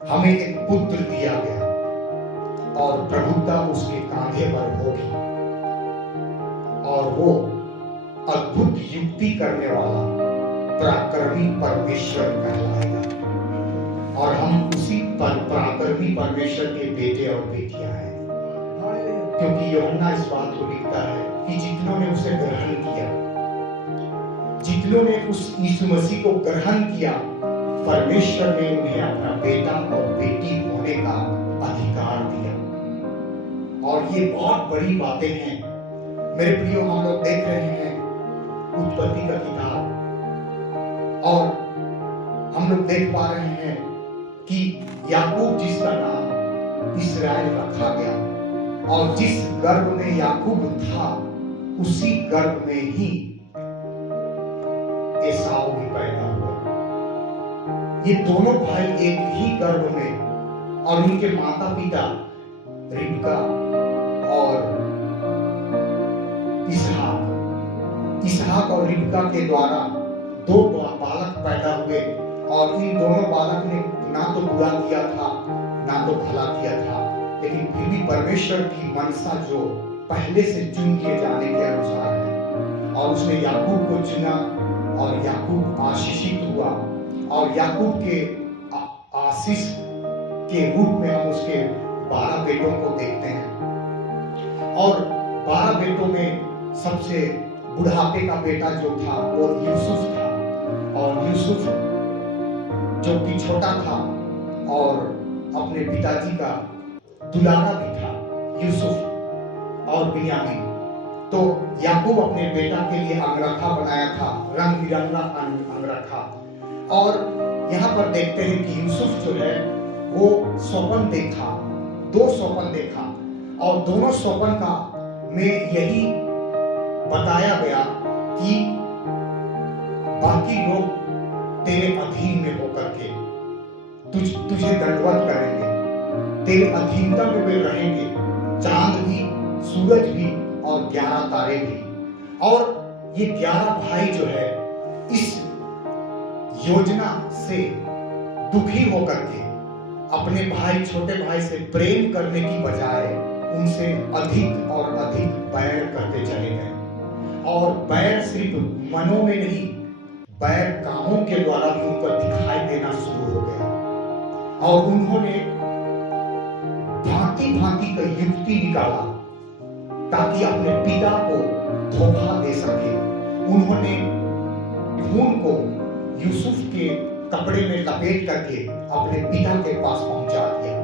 हमें एक पुत्र दिया गया और प्रभुता उसके कांधे पर होगी और वो अद्भुत युक्ति करने वाला पराक्रमी परमेश्वर कहलाएगा। और हम उसी पराक्रमी परमेश्वर के बेटे और बेटियां हैं, क्योंकि यूहन्ना इस बात को लिखता है कि जितनों ने उसे ग्रहण किया, जितनों ने उस यीशु मसीह को ग्रहण किया, परमेश्वर ने उन्हें अपना बेटा और बेटी होने का अधिकार दिया। और ये बहुत बड़ी बातें हैं मेरे प्रियो। हम लोग देख रहे हैं उत्पत्ति का किताब और हम लोग देख पा रहे हैं कि याकूब जिसका नाम इस्राएल रखा गया और जिस गर्भ में याकूब था उसी गर्भ में ही एसाव भी पैदा हुआ। ये दोनों भाई एक ही गर्भ में और उनके माता पिता रिबका और इसहाक और रिबका के द्वारा दो बालक पैदा हुए और इन दोनों बालक ने ना तो बुरा किया था ना तो भला किया था, लेकिन फिर भी परमेश्वर की मनसा जो पहले से चुन किए जाने के अनुसार है और उसने याकूब को चुना और याकूब आशीषित हुआ और याकूब के आशीष के रूप में हम उसके 12 बेटों को देखते हैं। और 12 बेटों में सबसे बुढ़ापे का बेटा जो था वो यूसुफ था और यूसुफ जो कि छोटा था और अपने पिताजी का दुलारा भी था, यूसुफ और बिन्यामीन। तो याकूब अपने बेटा के लिए अंगरखा बनाया था, रंग बिरंगा अंगरखा। और यहाँ पर देखते हैं कि यूसुफ जो है वो स्वप्न देखा, 2 स्वप्न देखा और दोनों स्वप्न का में यही बताया गया कि बाकी लोग तेरे अधीन में होकर के तुझे दंडवत करेंगे, तेरे अधीनता में वे रहेंगे, चांद भी, सूरज भी और 11 तारे भी। और ये 11 भाई जो है इस योजना से दुखी होकर के अपने भाई, छोटे भाई से प्रेम करने की बजाय उनसे अधिक और अधिक बैर करते चले गए। और बैर सिर्फ मनों में नहीं, बैर कामों के द्वारा भी उनको दिखाई देना शुरू हो गया और उन्होंने भांति भांति का युक्ति निकाला ताकि अपने पिता को धोखा दे सके। उन्होंने खून को यूसुफ के कपड़े में लपेट करके अपने पिता के पास पहुंचा दिया,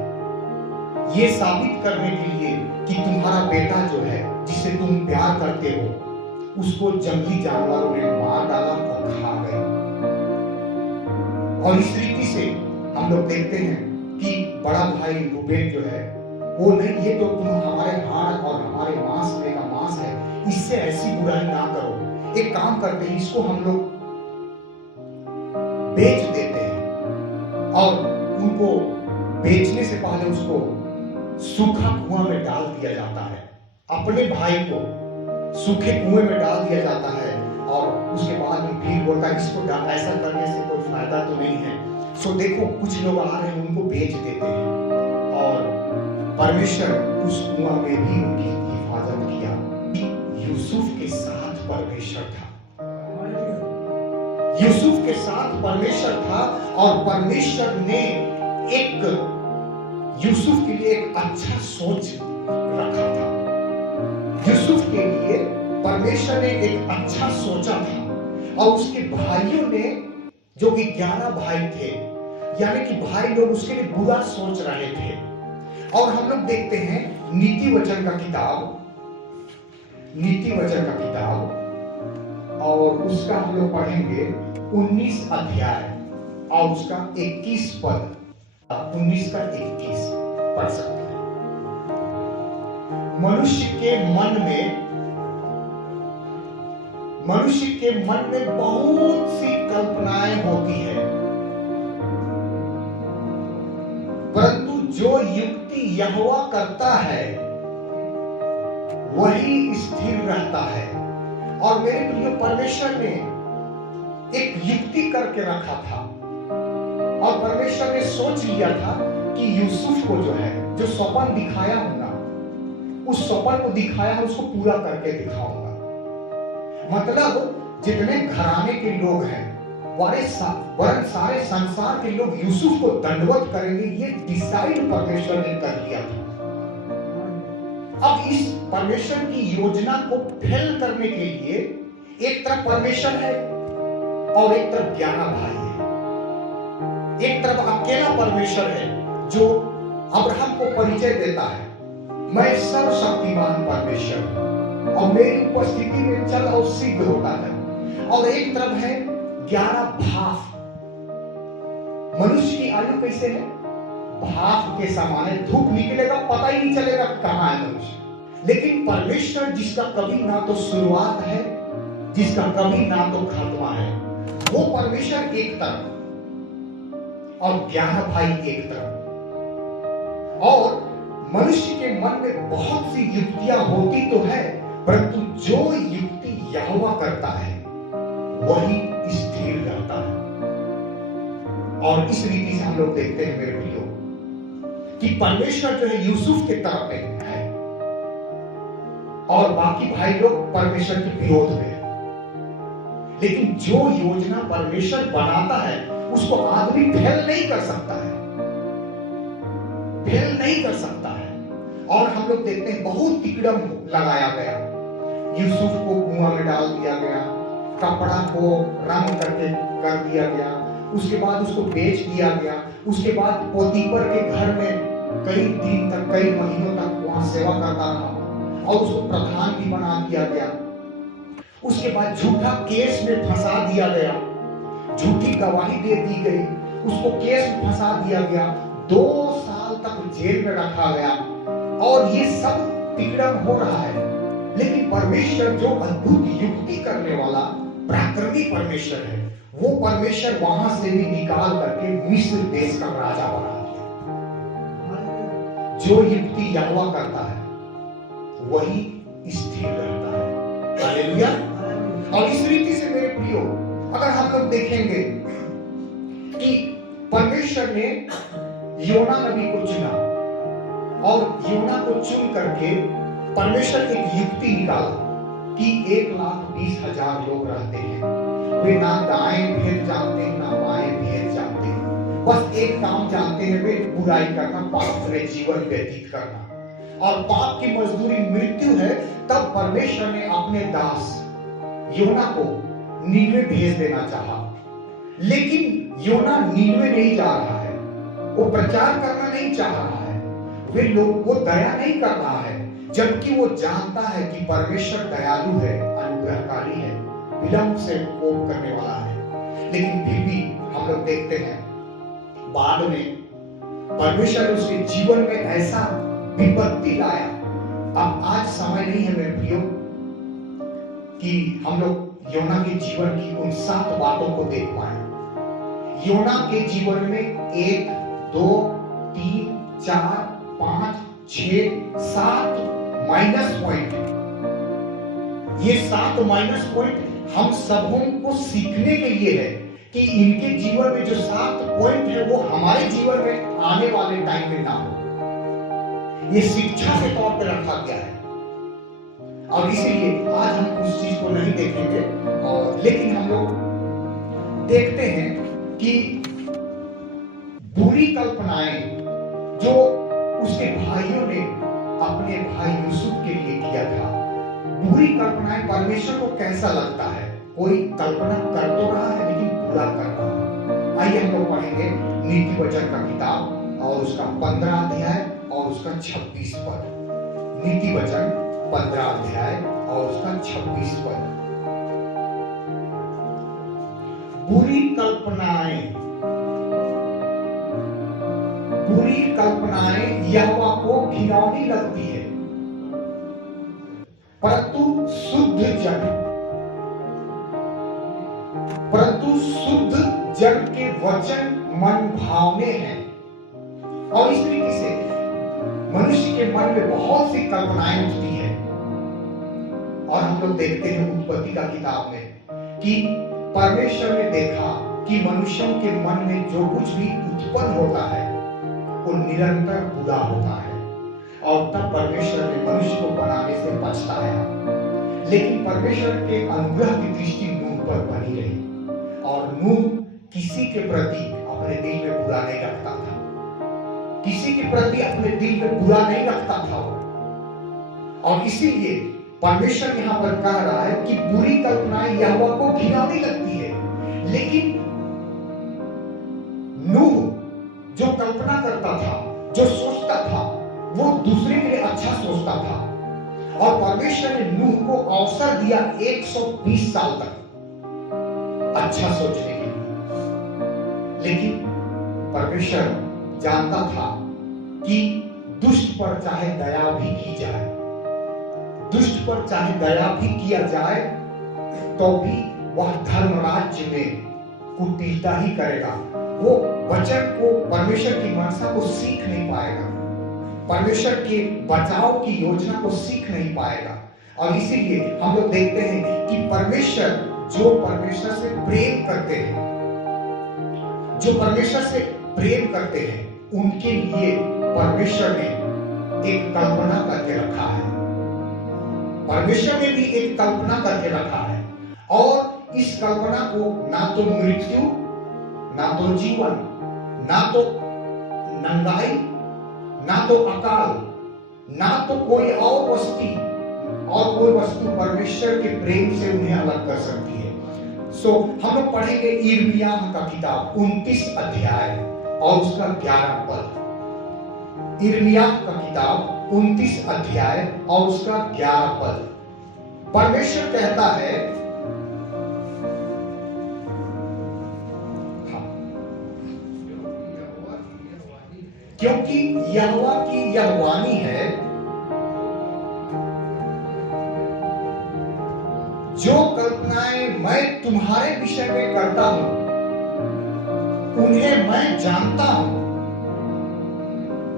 ये साबित करने के लिए कि तुम्हारा बेटा जो है जिसे तुम प्यार करते हो उसको जंगली जानवरों ने मार डाला और खा गए। और इस रीति से हम लोग देखते हैं कि बड़ा भाई रूबेन जो है वो नहीं, ये तो तुम हमारे हाड़ और हमारे मांस में का मांस है, इससे ऐसी बुराई ना करो। एक काम करते हैं, इसको हम लोग बेच देते हैं और उनको बेचने से पहले उसको सूखा कुआं में डाल दिया जाता है। अपने भाई को सूखे कुएं में डाल दिया जाता है और उसके बाद में फिर बोलता है इसको ऐसा करने से कोई फायदा तो नहीं है। सो देखो कुछ लोग आ रहे हैं, उनको बेच देते हैं और परमेश्वर उस कुआं में भी उनकी हिफाजत किया। यूसुफ के साथ परमेश्वर था, यूसुफ के साथ परमेश्वर था और परमेश्वर ने एक यूसुफ के लिए एक अच्छा सोच रखा था। यूसुफ के लिए परमेश्वर ने एक अच्छा सोचा था और उसके भाइयों ने, जो कि 11 भाई थे, यानी कि भाई लोग उसके लिए बुरा सोच रहे थे। और हम लोग देखते हैं नीति वचन का किताब और उसका हम लोग पढ़ेंगे 19 अध्याय और उसका 21 पद, 19 का 21 पढ़ सकते हैं। मनुष्य के मन में बहुत सी कल्पनाएं होती है, परंतु जो युक्ति यहोवा करता है वही स्थिर रहता है। और मेरे प्रिय, परमेश्वर ने एक युक्ति करके रखा था और परमेश्वर ने सोच लिया था कि यूसुफ को जो है, जो स्वप्न दिखाया होगा, उस स्वप्न को दिखाया उसको पूरा करके दिखाऊंगा। मतलब जितने घराने के लोग हैं, वरन सारे संसार के लोग यूसुफ को दंडवत करेंगे, ये डिसाइड परमेश्वर ने कर लिया था। अब इस परमेश्वर की योजना को फेल करने के लिए एक तरफ परमेश्वर है और एक तरफ ग्यारह भाई है। एक तरफ अकेला परमेश्वर है जो अब्राहम को परिचय देता है, मैं सर्वशक्तिमान परमेश्वर और मेरी उपस्थिति में चल और सिद्ध होता है। और एक तरफ है 11 भाफ। मनुष्य की आयु कैसे है? भाफ के समान है, धूप निकलेगा पता ही नहीं चलेगा कहां है मनुष्य। लेकिन परमेश्वर जिसका कभी ना तो शुरुआत है, जिसका कभी ना तो खात्मा है, वो परमेश्वर एक तरफ और 11 भाई एक तरफ। और मनुष्य के मन में बहुत सी युक्तियां होती तो है, परंतु जो युक्ति यहोवा करता है वही स्थिर रहता है। और इस रीति से हम लोग देखते हैं मेरे प्रियो कि परमेश्वर जो है यूसुफ के तरफ में है और बाकी भाई लोग परमेश्वर के विरोध में है। लेकिन जो योजना परमेश्वर बनाता है उसको आदमी फेल नहीं कर सकता है, फेल नहीं कर सकता है। और हम लोग देखते हैं बहुत तिकड़म लगाया गया, यूसुफ को कुआं में डाल दिया गया, कपड़ा को रंग करके कर दिया गया, उसके बाद उसको बेच दिया गया, उसके बाद पोतीपर के घर में कई दिन तक, कई महीनों तक वहां सेवा करता रहा और उसको प्रधान भी बना दिया गया। उसके बाद झूठा केस में फंसा दिया गया, झूठी गवाही दे दी गई, उसको केस में फंसा दिया गया, 2 साल तक जेल में रखा गया। और ये सब तिकड़म हो रहा है। लेकिन परमेश्वर जो अद्भुत युक्ति करने वाला पराक्रमी परमेश्वर है, वो परमेश्वर वहां से भी निकाल करके मिस्र देश का राजा बना दिया। जो युक्ति यहोवा करता है वही स्थिर रहता है। हालेलुया। और इस रीति से मेरे प्रियो, अगर हम लोग देखेंगे कि परमेश्वर ने योना नबी को चुना और योना को चुन करके परमेश्वर एक युक्ति निकाला कि 1,20,000 लोग रहते हैं, वे ना दाएं भेद जानते हैं ना बाएं भेद जानते हैं, बस एक काम जानते हैं, वे बुराई करना, पाप में जीवन व्यतीत करना, और पाप की मजदूरी मृत्यु है। तब परमेश्वर ने अपने दास योना को नीनवे भेज देना चाहा, लेकिन योना नीनवे नहीं जा रहा है, वो प्रचार करना नहीं चाह रहा है, वे लोग को दया नहीं कर रहा है, जबकि वो जानता है कि परमेश्वर दयालु है, अनुग्रहकारी है, विलंब से कोप करने वाला है। लेकिन फिर भी हम लोग देखते हैं बाद में परमेश्वर उसके जीवन में ऐसा विपत्ति लाया। अब आज समय नहीं है मेरे प्रियो कि हम लोग योना के जीवन की उन 7 बातों को देख पाए। योना के जीवन में 1, 2, 3, 4, 5, 6, 7 माइनस पॉइंट। ये 7 माइनस पॉइंट हम सबों को सीखने के लिए है कि इनके जीवन में जो 7 पॉइंट है वो हमारे जीवन में आने वाले टाइम में ना हो। ये शिक्षा के तौर पर रखा गया है और इसीलिए आज हम उस चीज को नहीं देखेंगे। और लेकिन हम लोग देखते हैं कि बुरी कल्पनाएं जो उसके भाइयों ने अपने भाई यूसुफ के लिए किया था, बुरी कल्पनाएं परमेश्वर को कैसा लगता है? कोई कल्पना कर तो रहा है लेकिन पूरा कर रहा है। आइए हम लोग पढ़ेंगे नीति वचन का किताब और उसका 15 अध्याय और उसका 26 पद। नीति वचन 15 अध्याय और उसका 26 पद। बुरी कल्पनाएं यहोवा को घिनौनी लगती है, परंतु शुद्ध जन के वचन मन भावने हैं। और इस तरीके से मनुष्य के मन में बहुत सी कल्पनाएं उठती है। और हम लोग देखते हैं उत्पत्ति का किताब में कि परमेश्वर ने देखा कि मनुष्यों के मन में जो कुछ भी उत्पन्न होता है वो निरंतर बुरा होता है, और तब परमेश्वर ने मनुष्य को बनाने से पछताया। लेकिन परमेश्वर के अनुग्रह की दृष्टि नूह पर बनी रही, और नूह किसी के प्रति अपने दिल में बुरा नहीं रखता था, किसी के प्रति अपने दिल में बुरा नहीं रखता था वो। और इसीलिए परमेश्वर यहाँ पर कह रहा है कि बुरी कल्पनाएं यहोवा को घिनौनी लगती है, लेकिन नूह जो कल्पना करता था, जो सोचता था, वो दूसरे के लिए अच्छा सोचता था। और परमेश्वर ने नूह को अवसर दिया 120 साल तक अच्छा सोचने के लिए। लेकिन परमेश्वर जानता था कि दुष्ट पर चाहे दया भी की जाए, दुष्ट पर चाहे दया भी किया जाए, तो भी वह धर्म राज्य में कुटिलता ही करेगा। वो वचन को, परमेश्वर की मनसा को सीख नहीं पाएगा, परमेश्वर के बचाव की योजना को सीख नहीं पाएगा। और इसीलिए हम लोग देखते हैं कि परमेश्वर जो परमेश्वर से प्रेम करते हैं, जो परमेश्वर से प्रेम करते हैं, उनके लिए परमेश्वर ने एक कल्पना करके रखा है। परमेश्वर ने भी एक कल्पना करके रखा है, और इस कल्पना को ना तो मृत्यु, ना तो जीवन, ना तो नंगाई, ना तो अकाल, ना तो कोई और वस्तु परमेश्वर के प्रेम से उन्हें अलग कर सकती है। हम लोग पढ़ेंगे यिर्मयाह का किताब 29 अध्याय और उसका 11 पद। यिर्मयाह का किताब 29 अध्याय और उसका 11 पद। परमेश्वर कहता है, क्योंकि यहोवा की यह वाणी है, जो कल्पनाएं मैं तुम्हारे विषय में करता हूं, उन्हें मैं जानता हूं,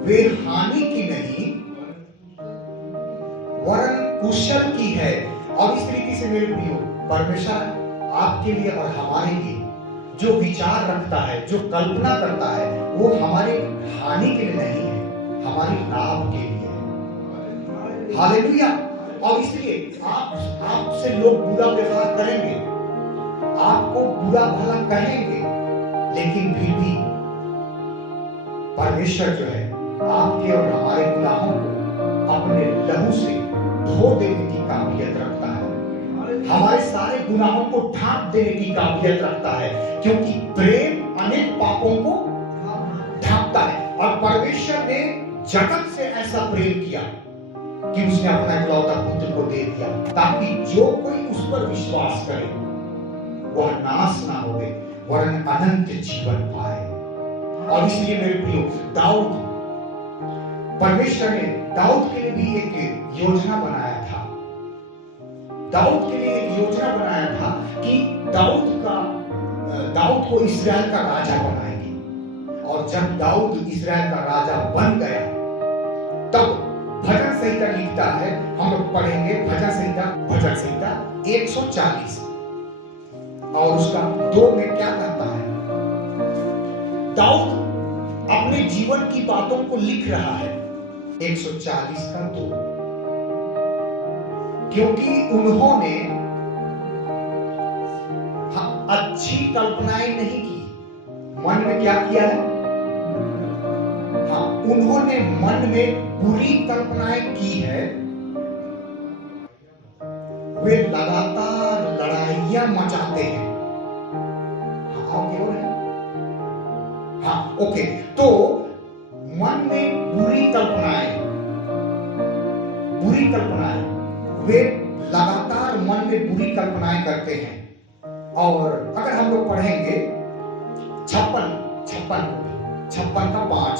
वे हानि की नहीं वरन कुशल की है। और इस रीति से मेरे प्रियो, परमेश्वर आपके लिए और हमारे लिए जो विचार रखता है, जो कल्पना करता है, वो हमारे हानि के लिए नहीं है, हमारे लाभ के लिए है। हालेलुया। और इसलिए आपसे लोग बुरा व्यवहार करेंगे, आपको बुरा भला कहेंगे, लेकिन फिर भी परमेश्वर जो है आपके और हमारे गुनाहों को अपने लहू से धो देने की काबिलियत रखता है, हमारे सारे गुनाहों को ढांप देने की काबिलियत रखता है, क्योंकि प्रेम अनेक पापों को ढांपता है। और परमेश्वर ने जगत से ऐसा प्रेम किया कि उसने अपना इकलौता पुत्र को दे दिया, ताकि जो कोई उस पर विश्वास करे वह नाश ना होवे वरन अनंत जीवन पाए। और इसलिए मेरे प्रियो, दाऊद, परमेश्वर ने दाऊद के लिए भी एक योजना बनाया था। दाऊद के लिए एक योजना बनाया था कि दाऊद को इस्राएल का राजा बनाएंगे। और जब दाऊद इस्राएल का राजा बन गया, तब भजन संहिता लिखता है, हम लोग पढ़ेंगे भजन संहिता 140 और उसका 2 में क्या कहता है। दाऊद अपने जीवन की बातों को लिख रहा है 140 का 2, क्योंकि उन्होंने अच्छी कल्पनाएं नहीं की, मन में क्या किया है, उन्होंने मन में बुरी कल्पनाएं की है। वे लगातार लड़ाइयां मचाते हैं। ओके, तो मन में बुरी कल्पनाएं, वे लगातार मन में बुरी कल्पनाएं करते हैं। और अगर हम लोग पढ़ेंगे 56 का 5,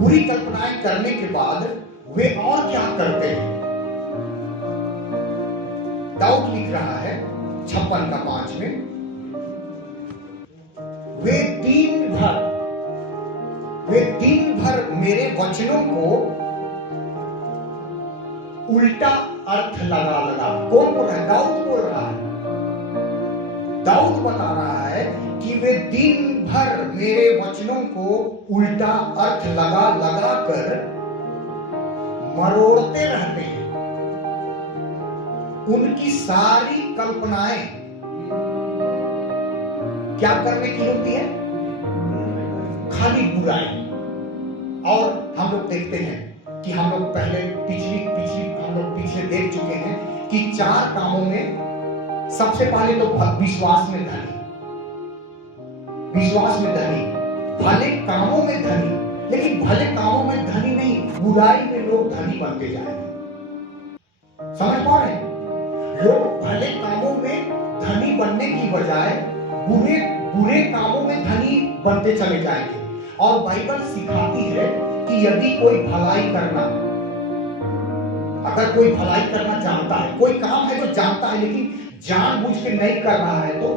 बुरी कल्पनाएं करने के बाद वे और क्या करते हैं। दाऊद लिख रहा है 56 का 5 में, वे दिन भर मेरे वचनों को उल्टा अर्थ लगा। कौन बोल रहा है? दाऊद बोल रहा है। दाऊद बता रहा है कि वे दिन भर मेरे वचनों को उल्टा अर्थ लगा लगा कर मरोड़ते रहते हैं। उनकी सारी कल्पनाएं क्या करने की होती है? खाली बुराई। और हम लोग देखते हैं कि हम लोग पहले हम लोग पीछे देख चुके हैं कि 4 कामों में सबसे पहले तो विश्वास में धनी, भले कामों में धनी, लेकिन भले कामों में धनी नहीं, बुराई में लोग धनी बनते जाएंगे। समझ पा रहे हैं? लोग भले कामों में धनी बनने की बजाय बुरे कामों में धनी बनते चले जाएंगे। और बाइबल सिखाती है कि यदि कोई भलाई करना, अगर कोई भलाई करना जानता है, कोई काम है जो जानता है लेकिन जानबूझ के नहीं कर रहा है, तो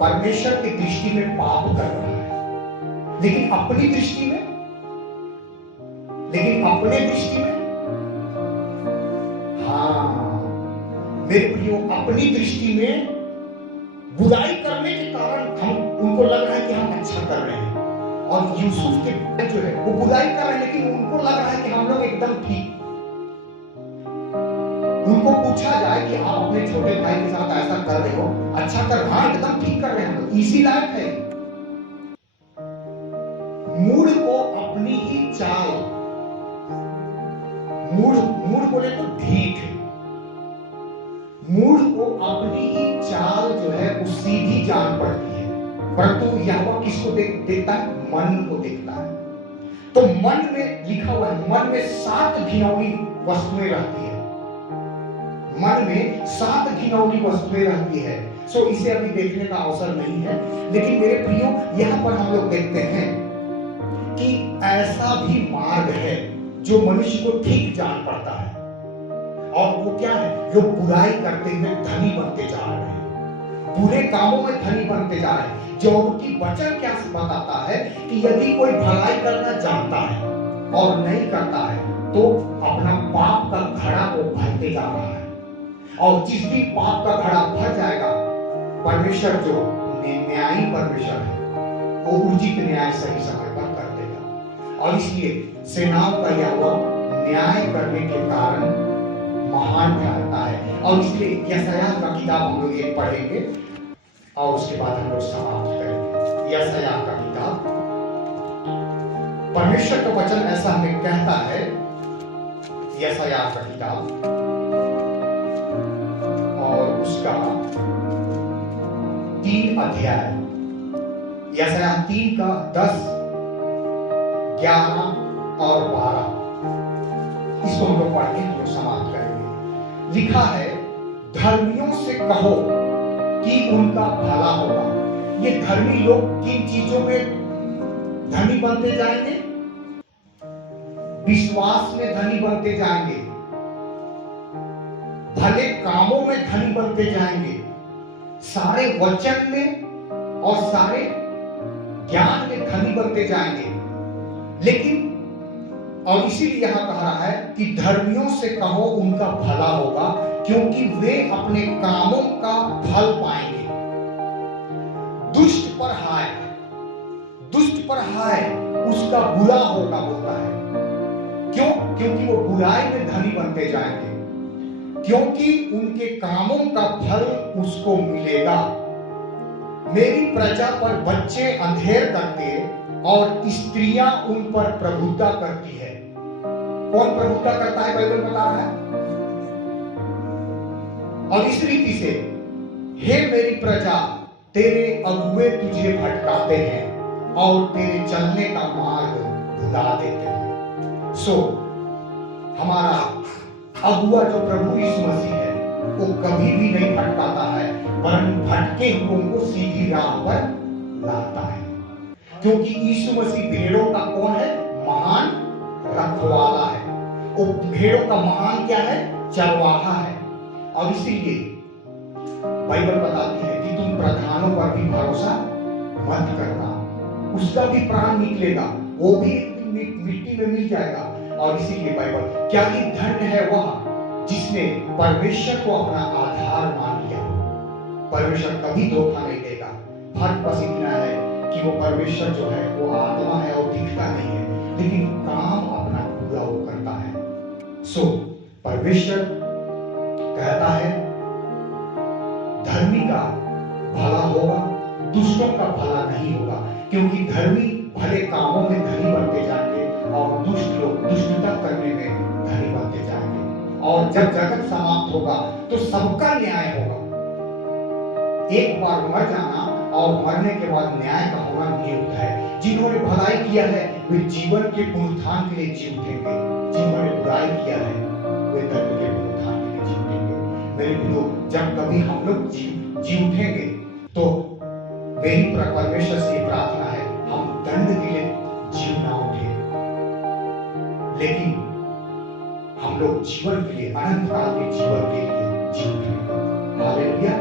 परमेश्वर की दृष्टि में पाप कर रहा है। लेकिन अपनी दृष्टि में मेरे प्रियो, अपनी दृष्टि में बुराई करने के कारण हम उनको लग रहा है कि हम अच्छा कर रहे हैं। और यूसुफ के जो है वो बुराई कर रहे हैं, लेकिन उनको लग रहा है कि हम लोग एकदम ठीक। उनको पूछा जाए कि आप अपने छोटे भाई के साथ ऐसा कर रहे हो, अच्छा कर, हाँ एकदम ठीक कर रहे हैं, इसी लायक है। मूड को अपनी ही चाल, मूड बोले तो ढीठ, मूड को अपनी ही चाल जो है वो सीधी जान पड़ती है, परंतु यहोवा किसको देखता है? मन को देखता है। तो मन में लिखा हुआ है, मन में 7 घिनौनी वस्तुएं रहती है, मन में 7 घिनौनी वस्तुएं रहती है। सो इसे अभी देखने का अवसर नहीं है, लेकिन मेरे प्रियो, यहां पर हम लोग देखते हैं कि ऐसा भी मार्ग है जो मनुष्य को ठीक जान पड़ता है, और वो क्या है? जो बुराई करते हुए धनी बनते जा रहे हैं, बुरे कामों में धनी बनते जा रहे हैं। जोब की वचन क्या बताता है कि यदि कोई भलाई करना जानता है और नहीं करता है, तो अपना पाप का घड़ा वो भरते जा रहा है। और जिस दिन पाप का घड़ा भर जाएगा, परमेश्वर जो न्यायी परमेश्वर है, वो उचित न्याय सही समय पर कर देगा। और इसलिए सेनाओं का यहोवा न्याय करने के कारण महान ठहरता है। और इसलिए यशायाह का किताब हम लोग ये पढ़ेंगे और उसके बाद हम लोग समाप्त करेंगे। यशायाह का किताब, परमेश्वर का वचन ऐसा हमें कहता है, यशायाह का किताब और उसका 3 अध्याय, यशायाह 3 का 10, 11 और 12, इसको हम लोग पढ़ के हम लोग समाप्त करेंगे। लिखा है, धर्मियों से कहो कि उनका भला होगा। ये धर्मी लोग किन चीजों में धनी बनते जाएंगे? विश्वास में धनी बनते जाएंगे, भले कामों में धनी बनते जाएंगे, सारे वचन में और सारे ज्ञान में धनी बनते जाएंगे। लेकिन और इसीलिए यहां कह रहा है कि धर्मियों से कहो उनका भला होगा, क्योंकि वे अपने कामों का फल पाएंगे। दुष्ट पर हाय उसका बुरा होगा बोलता है। क्यों? क्योंकि वो बुराई में धनी बनते जाएंगे, क्योंकि उनके कामों का फल उसको मिलेगा। मेरी प्रजा पर बच्चे अंधेर करते और स्त्रियां उन पर प्रभुता करती है। कौन प्रभुता करता है? बाइबल बता रहा है। और इस रीति से, हे मेरी प्रजा, तेरे अगुए तुझे भटकाते हैं और तेरे चलने का मार्ग भुला देते हैं। सो हमारा अगुआ जो प्रभु यीशु मसीह है, वो कभी भी नहीं भटकाता है, वरन भटके हुओं को सीधी राह पर लाता है। क्योंकि यीशु मसीह भेड़ों का कौन है? महान रखवाला है। वो भेड़ों का महान क्या है? चरवाहा है। और इसीलिए बाइबल बताती है कि तुम प्रधानों पर भी भरोसा मत करना, उसका भी प्राण निकलेगा, वो भी मिट्टी में मिल जाएगा। और इसीलिए बाइबल, क्या ही धन्य है वह जिसने परमेश्वर को अपना आधार मान लिया। परमेश्वर कभी धोखा नहीं देगा। फर्क बस इतना है कि वो परमेश्वर जो है वो आत्मा है और दिखता नहीं है, लेकिन काम अपना पूरा वो करता है। सो परमेश्वर कहता है धर्मी का भला होगा, दुष्टों का भला नहीं होगा, क्योंकि धर्मी भले कामों में धनी बनते जाएंगे और दुष्ट लोग दुष्टता करने में धनी बनते जाएंगे। और जब जगत समाप्त होगा तो सबका न्याय होगा। एक बार मर जाना और मरने के बाद न्याय का होना नियुक्त है। जिन्होंने भलाई किया है वे जीवन के पुनरुत्थान के लिए जी उठेंगे, जिन्होंने बुराई किया है वे दंड के पुनरुत्थान के लिए जी उठेंगे। मेरे प्रियो, जब कभी हम लोग जी उठेंगे तो मेरी परमेश्वर से प्रार्थना है हम दंड के लिए जी ना उठे, लेकिन हम लोग जीवन के लिए, अनंत काल के जीवन के लिए जी उठेंगे। हालेलुया।